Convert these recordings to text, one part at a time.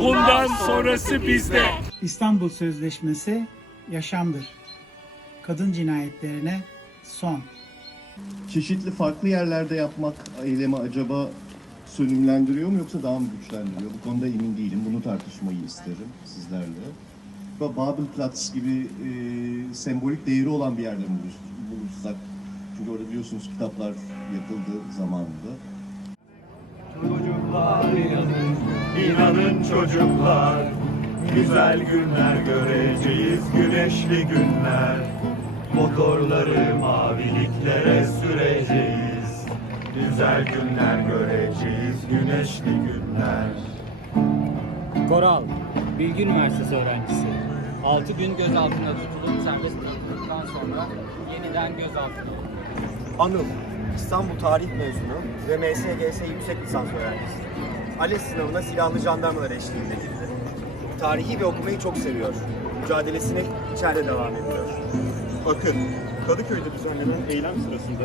Bundan sonrası bizde. İstanbul Sözleşmesi yaşamdır. Kadın cinayetlerine son. Çeşitli farklı yerlerde yapmak eylemi acaba sönümlendiriyor mu yoksa daha mı güçlendiriyor? Bu konuda emin değilim. Bunu tartışmayı isterim sizlerle. Ba- Babelplatz gibi e, sembolik değeri olan bir yerde mi buluşsak? Çünkü orada biliyorsunuz kitaplar yakıldı zamanında. Çocuklar inanın, inanın çocuklar Güzel günler göreceğiz, güneşli günler Motorları maviliklere süreceğiz Güzel günler göreceğiz, güneşli günler Koral, Bilgi Üniversitesi öğrencisi. 6 gün gözaltında tutulup serbest bırakıldıktan sonra yeniden gözaltına alındı. Anıl, İstanbul Tarih mezunu ve MSGS yüksek lisans öğrencisi. ALES sınavına silahlı jandarmalar eşliğinde girdi. Tarihi ve okumayı çok seviyor. Mücadelesine içeride devam ediyor. Akın, Kadıköy'de düzenlenen eylem sırasında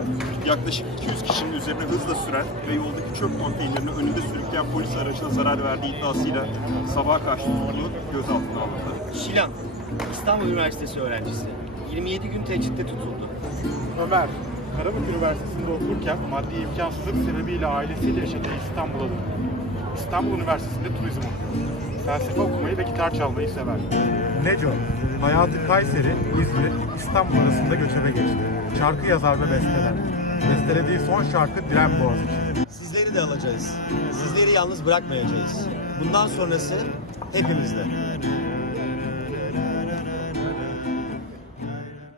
yaklaşık 200 kişinin üzerine hızla süren ve yoldaki çöp konteynerini önünde sürükleyen polis aracına zarar verdiği iddiasıyla sabaha karşı tutuklu gözaltına alındı. Şilan, İstanbul Üniversitesi öğrencisi. 27 gün tecritte tutuldu. Ömer, Karabük Üniversitesi'nde okurken maddi imkansızlık sebebiyle ailesiyle yaşadığı İstanbul'a döndü. İstanbul Üniversitesi'nde turizm okuyor. Felsefe okumayı ve gitar çalmayı sever. Neco, hayatı Kayseri, İzmir, İstanbul arasında göçebe geçti. Şarkı yazar ve besteler. Bestelediği son şarkı Diren Boğaziçi. Sizleri de alacağız. Sizleri yalnız bırakmayacağız. Bundan sonrası hepimizde.